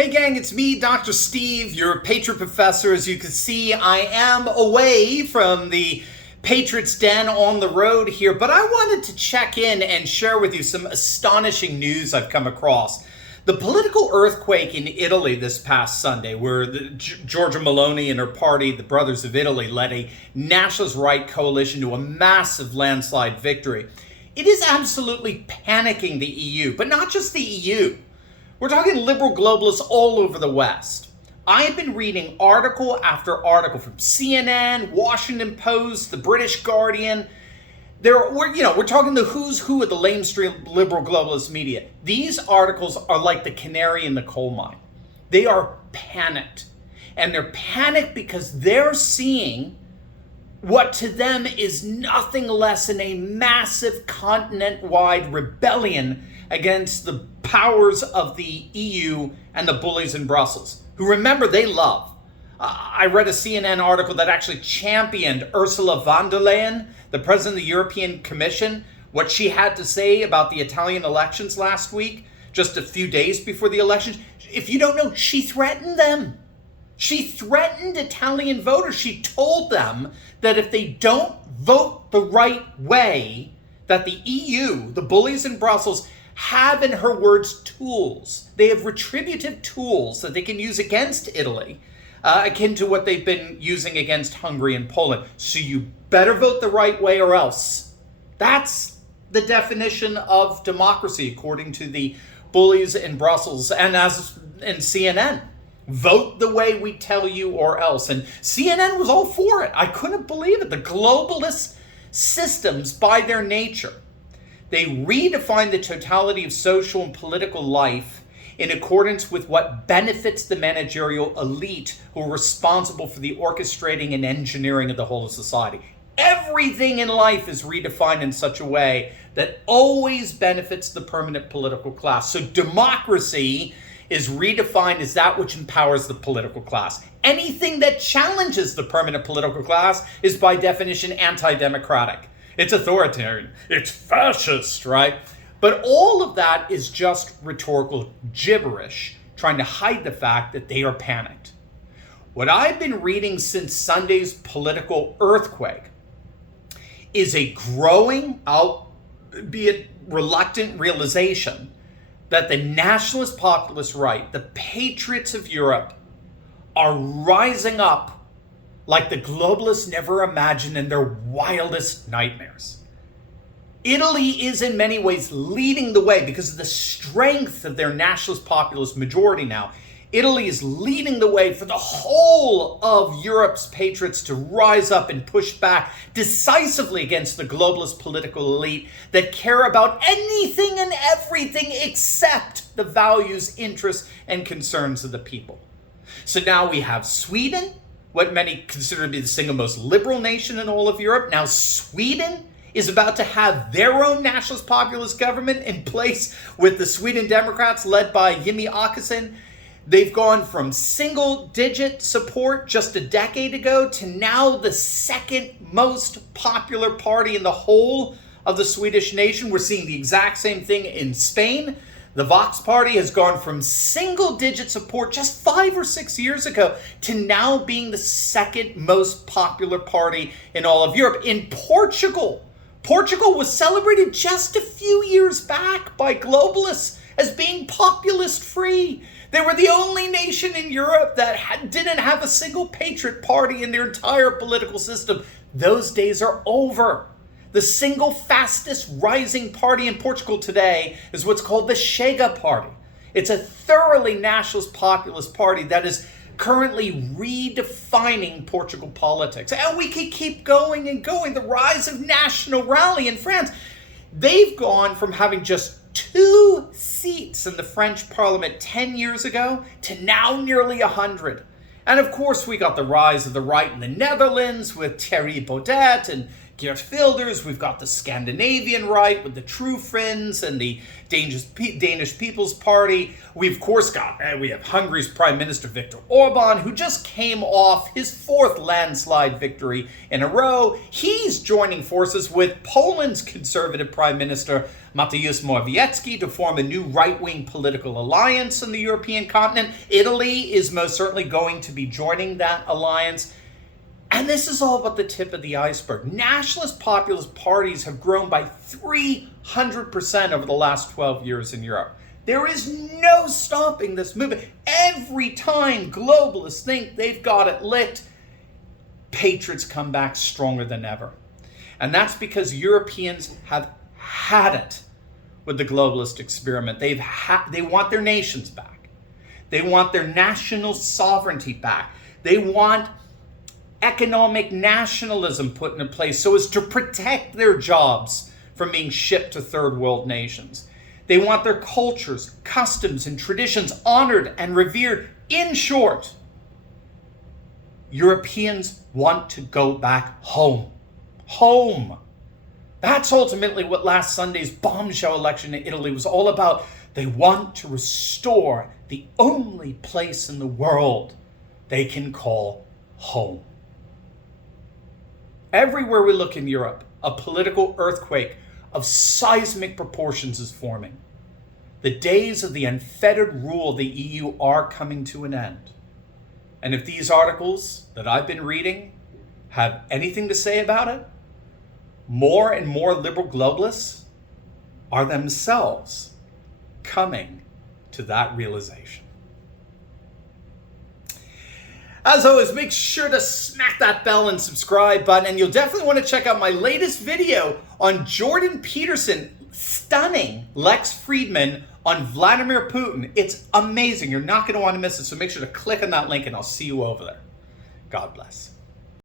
Hey gang, it's me, Dr. Steve, your Patriot Professor. As you can see, I am away from the Patriots Den on the road here, but I wanted to check in and share with you some astonishing news I've come across. The political earthquake in Italy this past Sunday, where Giorgia Meloni and her party, the Brothers of Italy, led a nationalist right coalition to a massive landslide victory. It is absolutely panicking the EU, but not just the EU. We're talking liberal globalists all over the West. I have been reading article after article from CNN, Washington Post, the British Guardian. We're talking the who's who of the lamestream liberal globalist media. These articles are like the canary in the coal mine. They are panicked. And they're panicked because they're seeing what to them is nothing less than a massive continent-wide rebellion against the powers of the EU and the bullies in Brussels, who, remember, they love. I read a CNN article that actually championed Ursula von der Leyen, the president of the European Commission, what she had to say about the Italian elections last week, just a few days before the elections. If you don't know, she threatened them. She threatened Italian voters. She told them that if they don't vote the right way, that the EU, the bullies in Brussels, have, in her words, tools. They have retributive tools that they can use against Italy, akin to what they've been using against Hungary and Poland. So you better vote the right way or else. That's the definition of democracy, according to the bullies in Brussels and as in CNN. Vote the way we tell you or else. And CNN was all for it. I couldn't believe it. The globalist systems, by their nature, they redefine the totality of social and political life in accordance with what benefits the managerial elite who are responsible for the orchestrating and engineering of the whole of society. Everything in life is redefined in such a way that always benefits the permanent political class. So democracy is redefined as that which empowers the political class. Anything that challenges the permanent political class is by definition anti-democratic. It's authoritarian. It's fascist, right? But all of that is just rhetorical gibberish, trying to hide the fact that they are panicked. What I've been reading since Sunday's political earthquake is a growing, albeit reluctant, realization that the nationalist populist right, the patriots of Europe, are rising up like the globalists never imagined in their wildest nightmares. Italy is in many ways leading the way because of the strength of their nationalist populist majority now. Italy is leading the way for the whole of Europe's patriots to rise up and push back decisively against the globalist political elite that care about anything and everything except the values, interests, and concerns of the people. So now we have Sweden, what many consider to be the single most liberal nation in all of Europe. Now Sweden is about to have their own nationalist populist government in place with the Sweden Democrats led by Jimmie Åkesson. They've gone from single-digit support just a decade ago to now the second most popular party in the whole of the Swedish nation. We're seeing the exact same thing in Spain. The Vox Party has gone from single-digit support just 5 or 6 years ago to now being the second most popular party in all of Europe. In Portugal was celebrated just a few years back by globalists as being populist-free. They were the only nation in Europe that didn't have a single patriot party in their entire political system. Those days are over. The single fastest rising party in Portugal today is what's called the Chega Party. It's a thoroughly nationalist populist party that is currently redefining Portugal politics. And we could keep going and going. The rise of National Rally in France. They've gone from having just 2 seats in the French parliament 10 years ago to now nearly 100. And of course, we got the rise of the right in the Netherlands with Thierry Baudet and Geert Wilders, we've got the Scandinavian right with the True Friends and the Danish People's Party. We have Hungary's Prime Minister Viktor Orban, who just came off his 4th landslide victory in a row. He's joining forces with Poland's conservative Prime Minister Mateusz Morawiecki to form a new right-wing political alliance in the European continent. Italy is most certainly going to be joining that alliance. And this is all but the tip of the iceberg. Nationalist populist parties have grown by 300% over the last 12 years in Europe. There is no stopping this movement. Every time globalists think they've got it licked, patriots come back stronger than ever. And that's because Europeans have had it with the globalist experiment. They want their nations back. They want their national sovereignty back. They want economic nationalism put into place so as to protect their jobs from being shipped to third world nations. They want their cultures, customs, and traditions honored and revered. In short, Europeans want to go back home. Home. That's ultimately what last Sunday's bombshell election in Italy was all about. They want to restore the only place in the world they can call home. Everywhere we look in Europe, a political earthquake of seismic proportions is forming. The days of the unfettered rule of the EU are coming to an end. And if these articles that I've been reading have anything to say about it, more and more liberal globalists are themselves coming to that realization. As always, make sure to smack that bell and subscribe button, and you'll definitely want to check out my latest video on Jordan Peterson stunning Lex Friedman on Vladimir Putin. It's amazing. You're not going to want to miss it, so make sure to click on that link, and I'll see you over there. God bless.